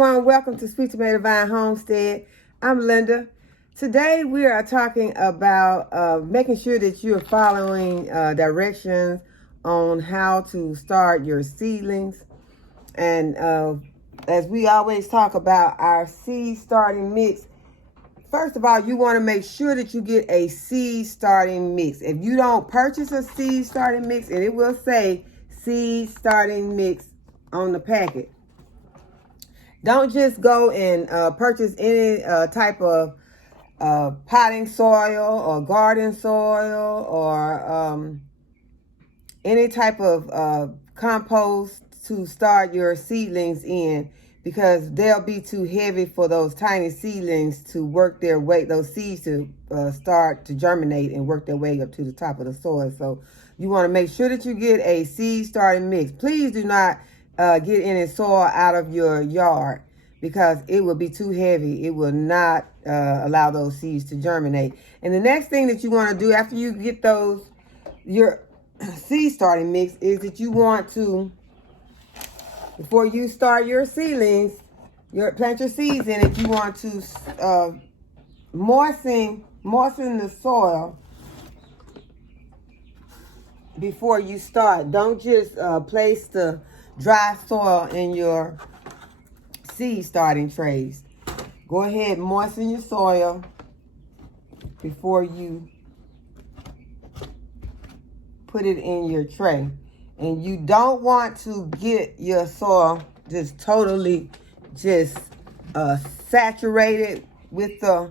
everyone, welcome to Sweet Tomato Vine Homestead. I'm Linda. Today we are talking about making sure that you're following directions on how to start your seedlings. And as we always talk about our seed starting mix, first of all, you want to make sure that you get a seed starting mix. If you don't purchase a seed starting mix, and it will say seed starting mix on the packet, don't just go and purchase any type of potting soil or garden soil or any type of compost to start your seedlings in, because they'll be too heavy for those tiny seedlings to work their way, those seeds to start to germinate and work their way up to the top of the soil. So you want to make sure that you get a seed starting mix. Please do not get any soil out of your yard, because it will be too heavy. It will not allow those seeds to germinate. And the next thing that you want to do after you get your seed starting mix is that you want to, before you start your seedlings, plant your seeds in it, you want to moisten the soil before you start. Don't just place the dry soil in your seed starting trays. Go ahead and moisten your soil before you put it in your tray. And you don't want to get your soil just totally saturated with the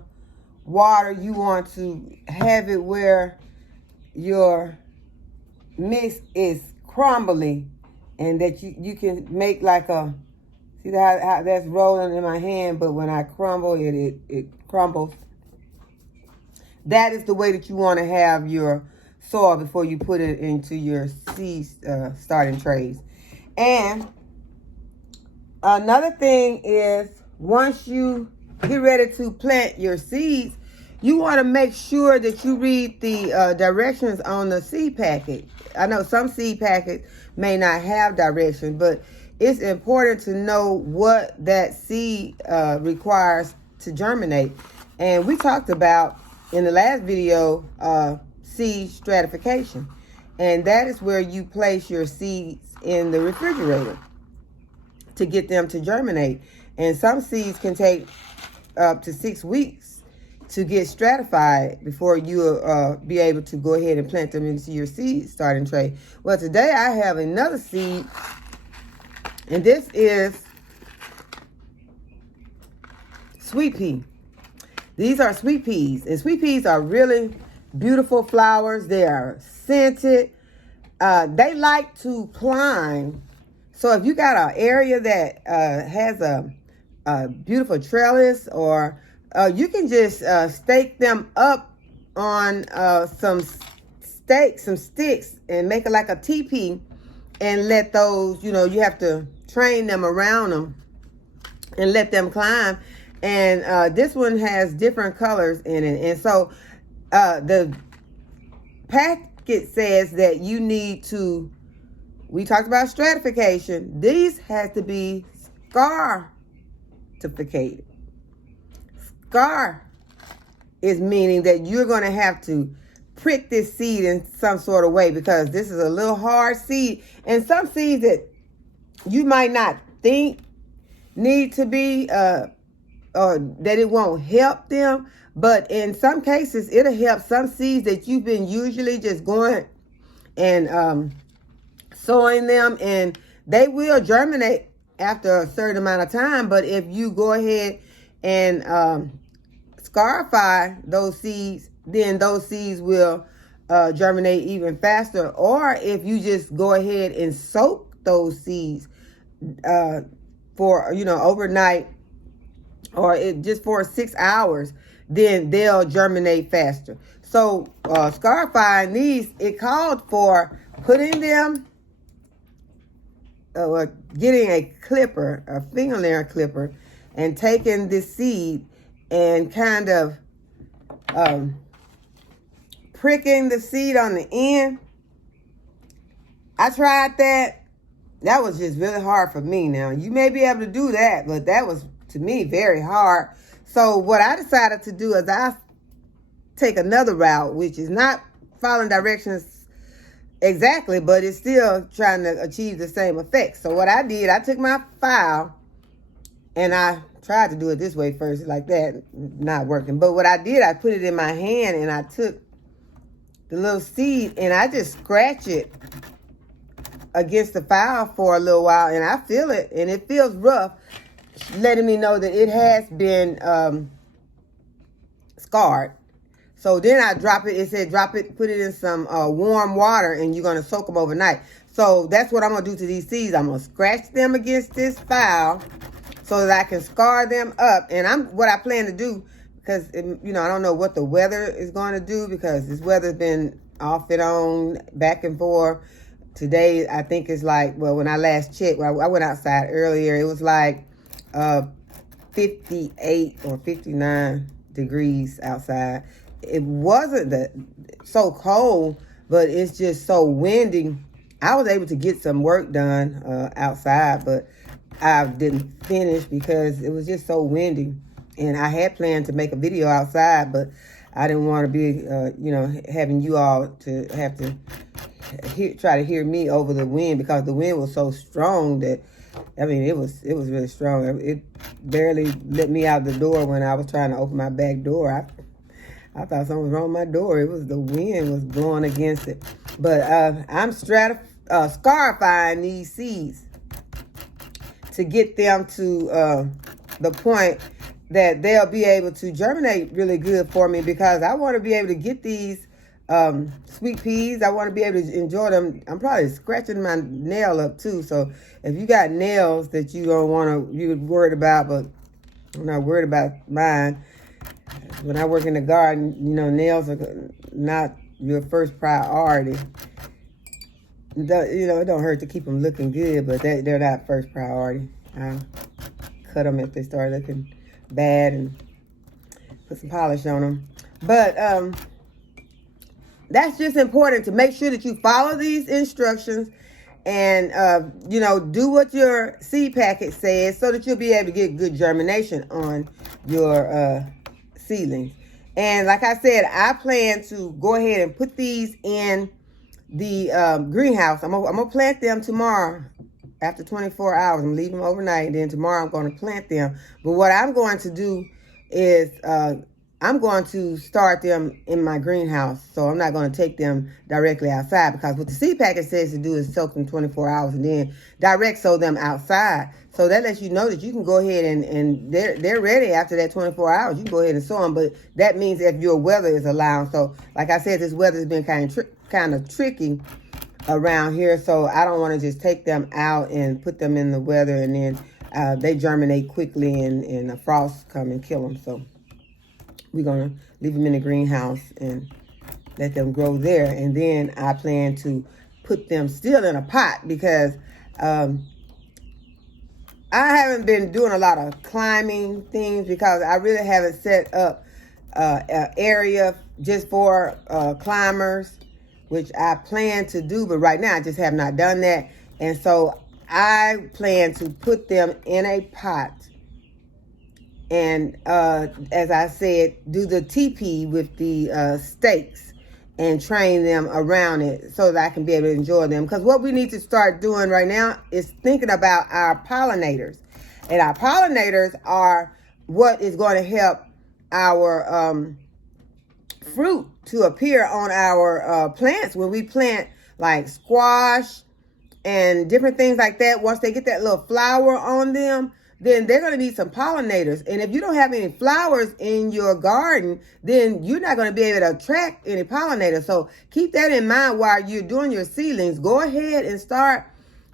water. You want to have it where your mix is crumbly, and that you can make like a, see how that's rolling in my hand, but when I crumble it crumbles. That is the way that you want to have your soil before you put it into your seed starting trays. And another thing is, once you get ready to plant your seeds, you want to make sure that you read the directions on the seed packet. I know some seed packets may not have directions, but it's important to know what that seed requires to germinate. And we talked about in the last video seed stratification, and that is where you place your seeds in the refrigerator to get them to germinate. And some seeds can take up to 6 weeks to get stratified before you'll be able to go ahead and plant them into your seed starting tray. Well, today I have another seed, and this is sweet pea. These are sweet peas, and sweet peas are really beautiful flowers. They are scented. They like to climb. So if you got an area that has a beautiful trellis, or you can just stake them up on some sticks and make it like a teepee, and let those, you have to train them around them and let them climb. And this one has different colors in it. And so the packet says that you need to, we talked about stratification. These has to be scarificated. Scar is meaning that you're going to have to prick this seed in some sort of way, because this is a little hard seed. And some seeds that you might not think need to be, or that it won't help them, but in some cases it'll help some seeds that you've been usually just going and sowing them, and they will germinate after a certain amount of time. But if you go ahead and scarify those seeds, then those seeds will germinate even faster. Or if you just go ahead and soak those seeds for overnight, or just for 6 hours, then they'll germinate faster. So scarifying these, it called for putting them, getting a clipper, a fingernail clipper, and taking this seed and kind of pricking the seed on the end. I tried that. that was just really hard for me. Now, you may be able to do that, but that was, to me, very hard. So what I decided to do is I take another route, which is not following directions exactly, but it's still trying to achieve the same effect. So what I did, I took my file, and I tried to do it this way first, like that, not working. But what I did, I put it in my hand, and I took the little seed, and I just scratch it against the file for a little while, and I feel it, and it feels rough, letting me know that it has been scarred. So then I drop it. It said drop it, put it in some warm water, and you're going to soak them overnight. So that's what I'm going to do to these seeds. I'm going to scratch them against this file so that I can scar them up. And what I plan to do, because, I don't know what the weather is going to do, because this weather's been off and on, back and forth. Today, I think it's like, well, when I last checked, I went outside earlier, it was like 58 or 59 degrees outside. It wasn't so cold, but it's just so windy. I was able to get some work done outside, but I didn't finish because it was just so windy. And I had planned to make a video outside, but I didn't want to be, having you all to have to try to hear me over the wind, because the wind was so strong that, it was really strong. It barely let me out the door when I was trying to open my back door. I thought something was wrong with my door. It was the wind was blowing against it. But I'm scarifying these seeds to get them to the point that they'll be able to germinate really good for me, because I want to be able to get these sweet peas. I want to be able to enjoy them. I'm probably scratching my nail up too. So if you got nails that you're worried about, but I'm not worried about mine. When I work in the garden, nails are not your first priority. It don't hurt to keep them looking good, but they're not first priority. I'll cut them if they start looking bad and put some polish on them. But that's just important to make sure that you follow these instructions and, do what your seed packet says, so that you'll be able to get good germination on your seedlings. And like I said, I plan to go ahead and put these in the greenhouse. I'm gonna plant them tomorrow after 24 hours. I'm leaving them overnight, and then tomorrow I'm going to plant them. But what I'm going to do is I'm going to start them in my greenhouse. So I'm not going to take them directly outside, because what the seed packet says to do is soak them 24 hours and then direct sow them outside. So that lets you know that you can go ahead and they're ready after that 24 hours. You can go ahead and sow them, but that means if your weather is allowing. So like I said, this weather has been kind of tricky around here. So I don't want to just take them out and put them in the weather, and then they germinate quickly and a frost come and kill them. So we're going to leave them in the greenhouse and let them grow there. And then I plan to put them still in a pot, because I haven't been doing a lot of climbing things, because I really haven't set up an area just for climbers, which I plan to do. But right now I just have not done that. And so I plan to put them in a pot. And as I said, do the TP with the stakes and train them around it so that I can be able to enjoy them. Because what we need to start doing right now is thinking about our pollinators. And our pollinators are what is going to help our fruit to appear on our plants. When we plant like squash and different things like that, once they get that little flower on them, then they're going to need some pollinators. And if you don't have any flowers in your garden, then you're not going to be able to attract any pollinators. So keep that in mind while you're doing your seedlings. Go ahead and start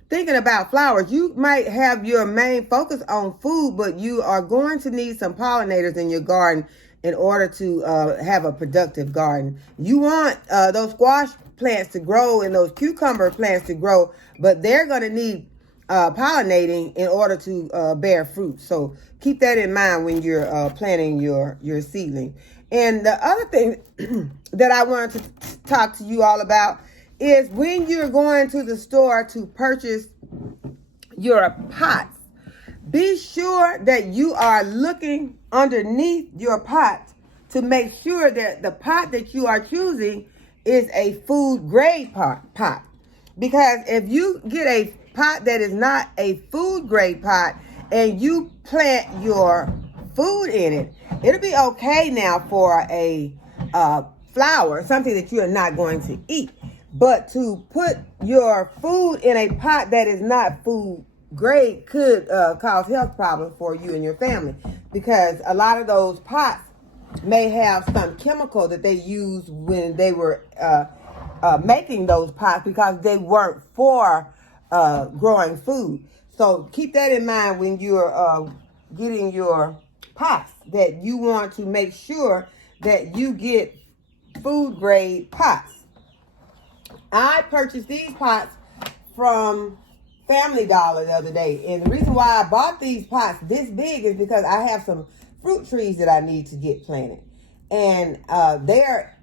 thinking about flowers. You might have your main focus on food, but you are going to need some pollinators in your garden in order to have a productive garden. You want those squash plants to grow and those cucumber plants to grow, but they're going to need pollinating in order to bear fruit. So keep that in mind when you're planting your seedling. And the other thing that I wanted to talk to you all about is when you're going to the store to purchase your pots, be sure that you are looking underneath your pot to make sure that the pot that you are choosing is a food grade pot. Because if you get a pot that is not a food grade pot and you plant your food in it, it'll be okay now for a flower, something that you are not going to eat. But to put your food in a pot that is not food grade could cause health problems for you and your family, because a lot of those pots may have some chemical that they used when they were making those pots, because they weren't for growing food. So keep that in mind when you're getting your pots, that you want to make sure that you get food grade pots. I purchased these pots from Family Dollar the other day, and the reason why I bought these pots this big is because I have some fruit trees that I need to get planted, and they're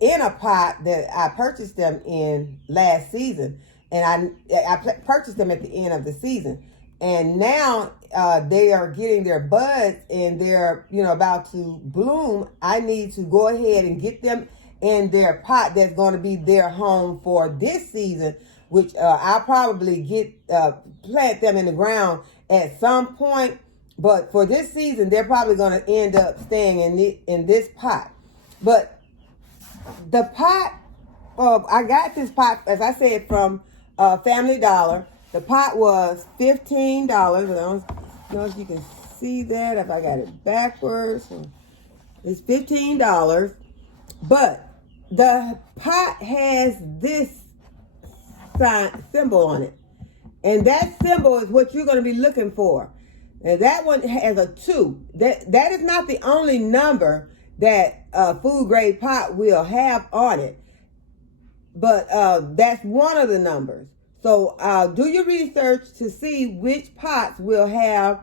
in a pot that I purchased them in last season, and I purchased them at the end of the season, and now they are getting their buds and they're about to bloom. I need to go ahead and get them in their pot that's going to be their home for this season, which I'll probably plant them in the ground at some point. But for this season, they're probably going to end up staying in this pot. But the pot, I got this pot, as I said, from Family Dollar. The pot was $15. I don't know if you can see that, if I got it backwards. It's $15. But the pot has this symbol on it. And that symbol is what you're going to be looking for. And that one has a 2. That is not the only number that a food grade pot will have on it. But that's one of the numbers. So do your research to see which pots will have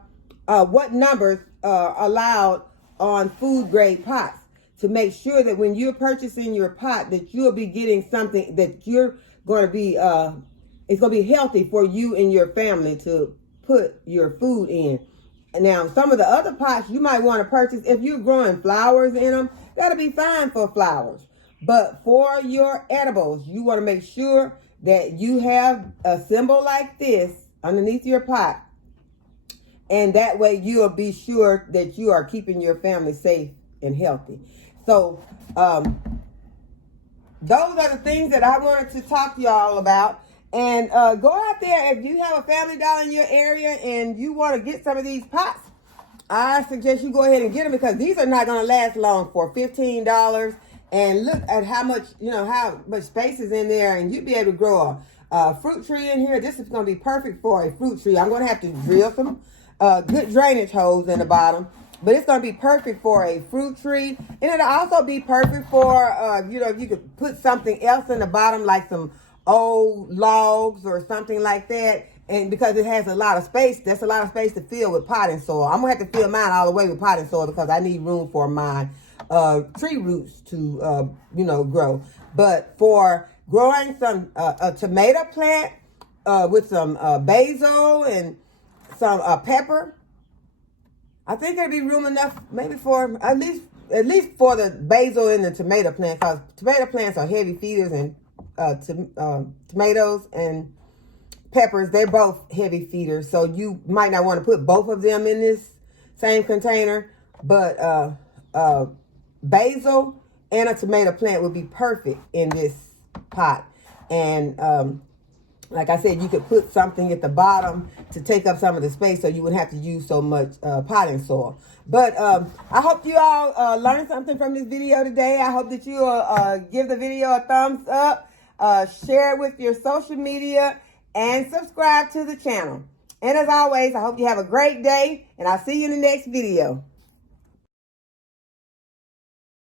what numbers are allowed on food grade pots, to make sure that when you're purchasing your pot that you'll be getting something that you're going to be, it's going to be healthy for you and your family to put your food in. Now, some of the other pots you might want to purchase, if you're growing flowers in them, that'll be fine for flowers. But for your edibles, you want to make sure that you have a symbol like this underneath your pot. And that way you'll be sure that you are keeping your family safe and healthy. So those are the things that I wanted to talk to y'all about. And go out there, if you have a Family Dollar in your area and you want to get some of these pots, I suggest you go ahead and get them, because these are not going to last long for $15. And look at how much, how much space is in there, and you'd be able to grow a fruit tree in here. This is going to be perfect for a fruit tree. I'm going to have to drill some good drainage holes in the bottom, but it's going to be perfect for a fruit tree. And it'll also be perfect for, if you could put something else in the bottom, like some old logs or something like that. And because it has a lot of space, that's a lot of space to fill with potting soil. I'm going to have to fill mine all the way with potting soil, because I need room for my tree roots to, grow. But for growing some a tomato plant with some basil and some pepper, I think there'd be room enough maybe for at least for the basil and the tomato plant, because tomato plants are heavy feeders, and tomatoes and peppers, they're both heavy feeders. So you might not want to put both of them in this same container, but basil and a tomato plant would be perfect in this pot. And like I said, you could put something at the bottom to take up some of the space, so you wouldn't have to use so much potting soil. But I hope you all learned something from this video today. I hope that you will give the video a thumbs up, share it with your social media, and subscribe to the channel. And as always, I hope you have a great day, and I'll see you in the next video.